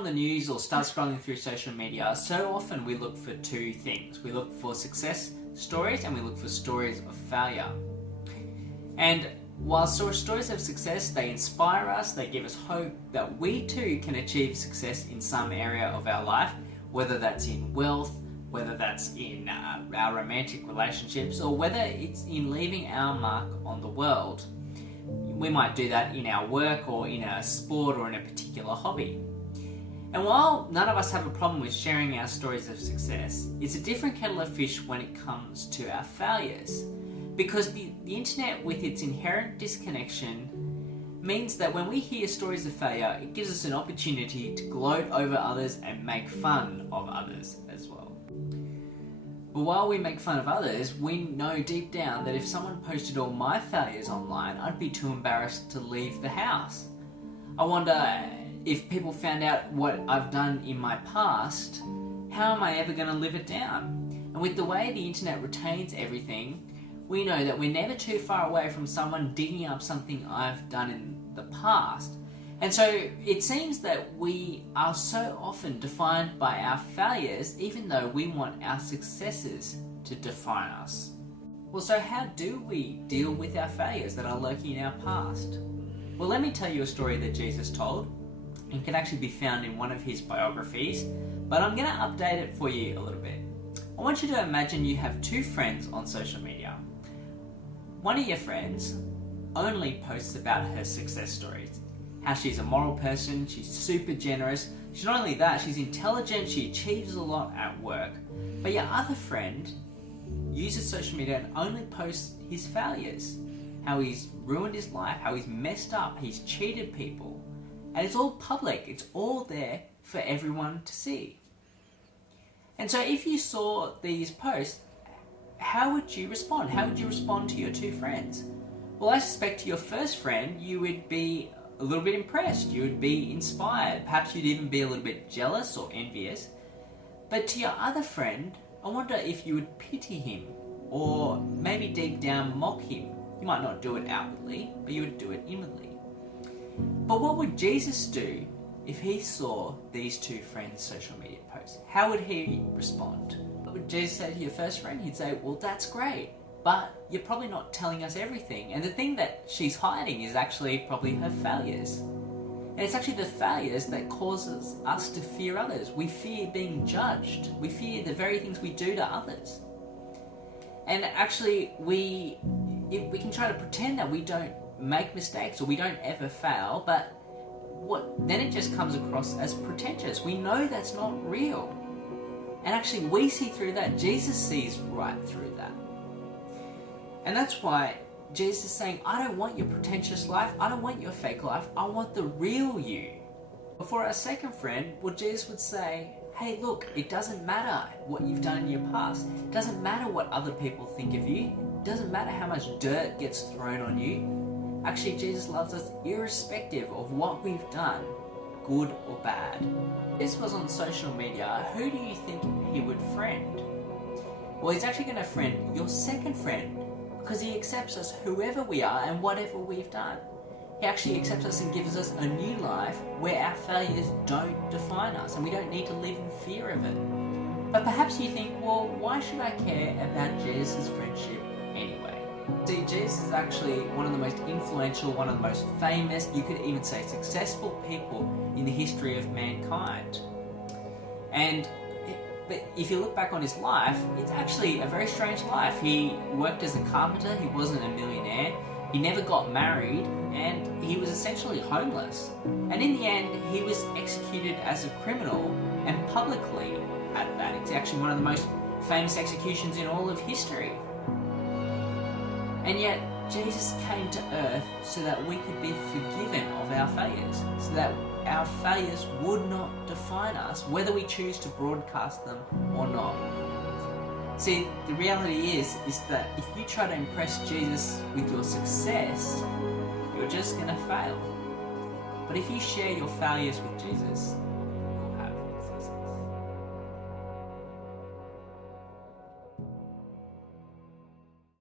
on the news or start scrolling through social media, so often we look for two things. We look for success stories and we look for stories of failure. And while stories of success, they inspire us, they give us hope that we too can achieve success in some area of our life, whether that's in wealth, whether that's in our romantic relationships, or whether it's in leaving our mark on the world. We might do that in our work or in a sport or in a particular hobby. And while none of us have a problem with sharing our stories of success, it's a different kettle of fish when it comes to our failures. Because the internet, with its inherent disconnection, means that when we hear stories of failure, it gives us an opportunity to gloat over others and make fun of others as well. But while we make fun of others, we know deep down that if someone posted all my failures online, I'd be too embarrassed to leave the house. I wonder if people found out what I've done in my past, how am I ever going to live it down? And with the way the internet retains everything, we know that we're never too far away from someone digging up something I've done in the past. And so it seems that we are so often defined by our failures, even though we want our successes to define us. Well, so how do we deal with our failures that are lurking in our past? Well, let me tell you a story that Jesus told, and can actually be found in one of his biographies, but I'm going to update it for you a little bit. I want you to imagine you have two friends on social media. One of your friends only posts about her success stories. How she's a moral person, she's super generous. She's not only that, she's intelligent, she achieves a lot at work. But your other friend uses social media and only posts his failures. How he's ruined his life, how he's messed up, he's cheated people. And it's all public, it's all there for everyone to see. And so if you saw these posts, how would you respond? How would you respond to your two friends? Well, I suspect to your first friend, you would be a little bit impressed, you would be inspired, perhaps you'd even be a little bit jealous or envious. But to your other friend, I wonder if you would pity him, or maybe deep down mock him. You might not do it outwardly, but you would do it inwardly. But what would Jesus do if he saw these two friends' social media posts? How would he respond? What would Jesus say to your first friend? He'd say, well, that's great, but you're probably not telling us everything. And the thing that she's hiding is actually probably her failures. And it's actually the failures that causes us to fear others. We fear being judged. We fear the very things we do to others. And actually, we can try to pretend that we don't make mistakes or we don't ever fail, but then it just comes across as pretentious. We know that's not real. And actually, we see through that. Jesus sees right through that. And that's why Jesus is saying, I don't want your pretentious life. I don't want your fake life. I want the real you. For our second friend, well, Jesus would say, hey, look, it doesn't matter what you've done in your past. It doesn't matter what other people think of you. It doesn't matter how much dirt gets thrown on you. Actually, Jesus loves us irrespective of what we've done, good or bad. If this was on social media, who do you think he would friend? Well, he's actually going to friend your second friend, because he accepts us whoever we are and whatever we've done. He actually accepts us and gives us a new life where our failures don't define us and we don't need to live in fear of it. But perhaps you think, well, why should I care about Jesus' friendship anyway? See, Jesus is actually one of the most influential, one of the most famous, you could even say successful people in the history of mankind. But if you look back on his life, it's actually a very strange life. He worked as a carpenter, he wasn't a millionaire, he never got married, and he was essentially homeless. And in the end, he was executed as a criminal, and publicly at that. It's actually one of the most famous executions in all of history. And yet, Jesus came to earth so that we could be forgiven of our failures, so that our failures would not define us, whether we choose to broadcast them or not. See, the reality is that if you try to impress Jesus with your success, you're just going to fail. But if you share your failures with Jesus,